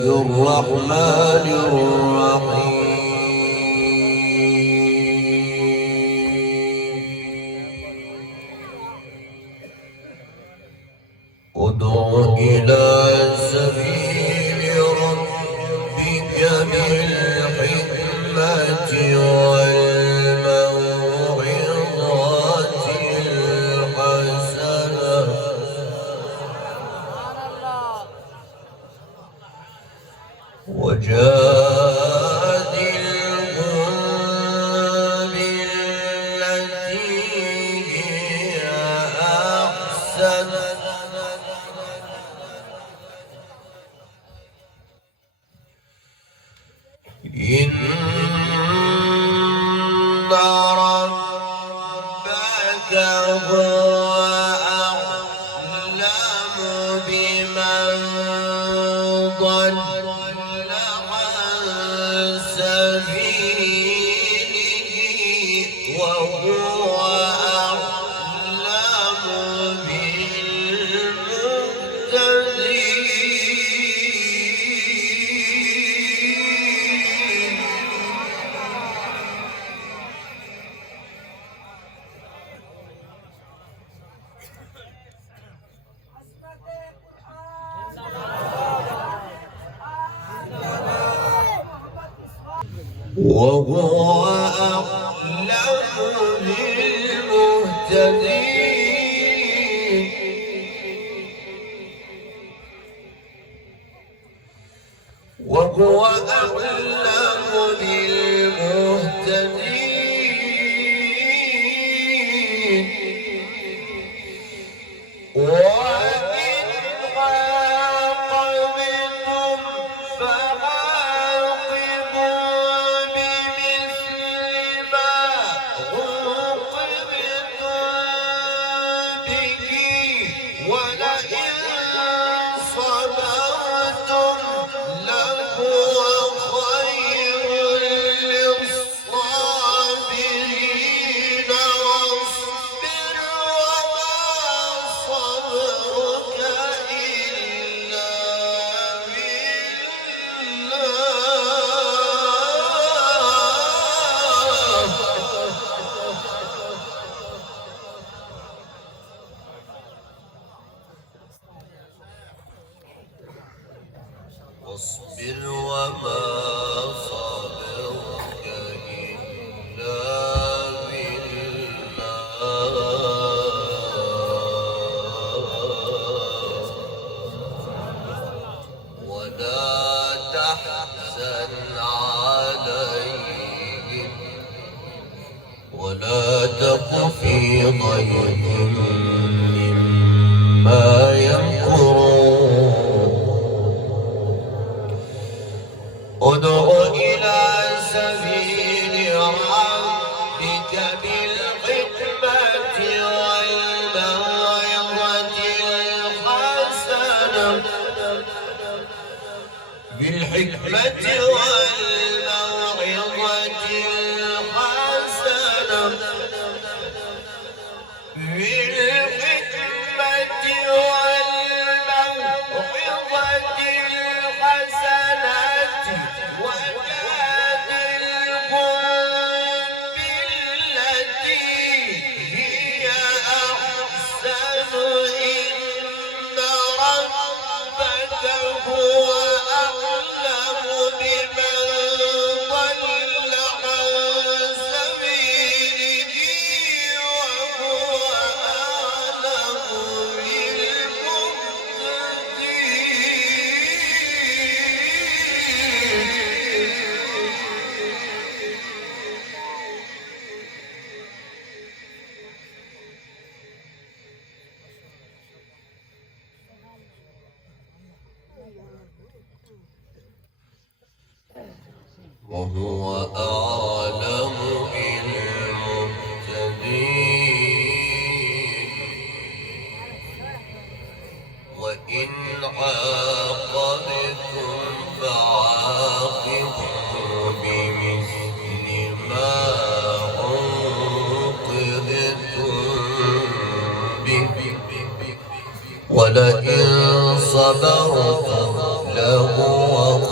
الرحمن الرحيم ادع إلى سبيل ربك بالحكمة والموعظة الحسنة وجادلهم بالتي هي أحسن إن ربك هو أعلم بمن ضل عن سبيله وهو أعلم بالمهتدين وهو أعلم بالمهتدين وهو أعلم بالمهتدين وإن عاقبتم فعاقبوا بمثل ما عوقبتم به ولئن صبرتم لهو خير للصابرين واصبر وما صبرك إلا واصبر وما صبرك إلا بالله ولا تحزن عليهم ولا تك في ضيق مما يمكرون ادع إلى سبيل ربك بالحكمة والموعظة الحسنة بالحكمة والموعظة الحسنة بالحكمة والموعظة الحسنة وجادلهم بالتي هي أحسن إن ربك هو أعلم بمن ضل عن سبيله وهو أعلم وهو أعلم بالمهتدين وإن عاقبتم فعاقبوا بمثل ما عوقبتم به ولئن صبرتم لهو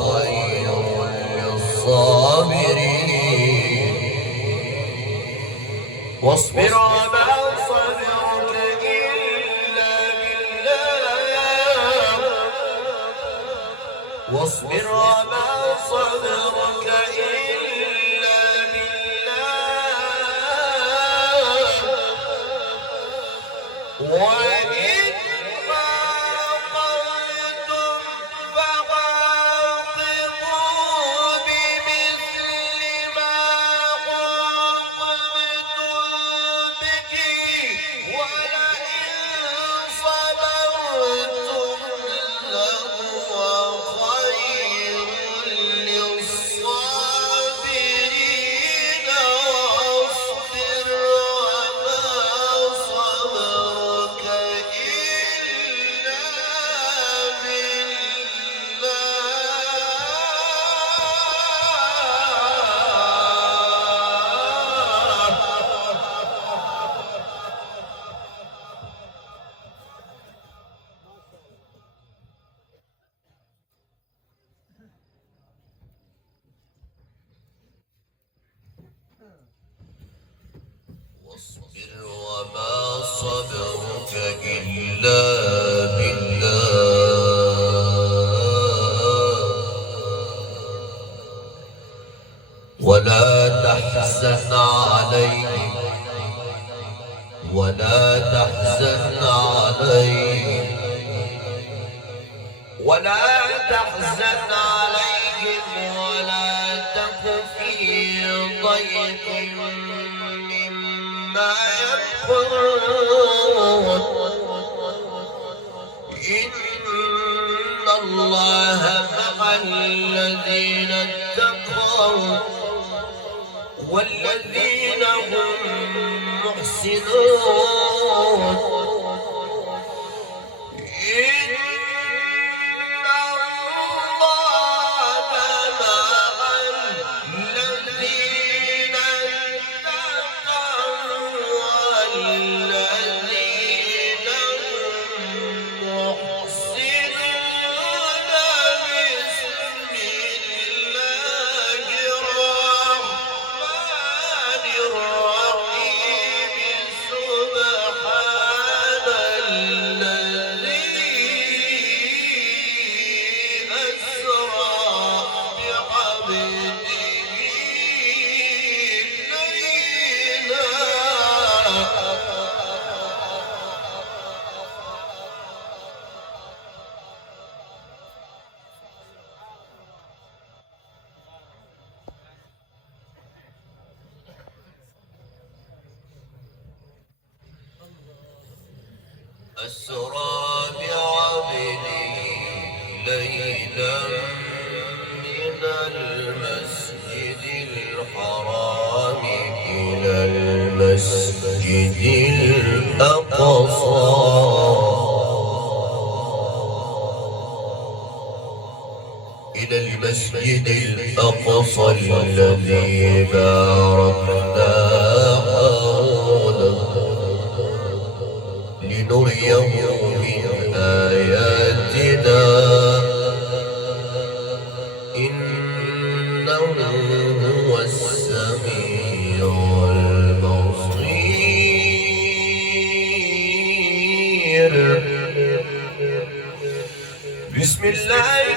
واصبر وما صبرك إلا بالله واصبر وما صبرك إلا بالله وإما قلتم فعاقبوا بمثل ما عوقبتم به ولئن صبرتم لهو خير للصابرين واصبر وما صبرك إلا واصبر وما صبرك إلا بالله ولا تحزن عليهم ولا تحزن عليهم ولا تحزن عليهم ولا تك في ضيق مما يمكرون إن الله مع الذين اتقوا والذين هم محسنون إن الله مع الذين اتقوا والذين هم محسنون بسم الله الرحمن الرحيم سبحان الذي أسرى بعبده ليلا أسرى بعبده ليلا من المسجد الحرام إلى المسجد الأقصى الذي باركنا حوله لنريه من آياتنا إنه هو السميع البصير بسم الله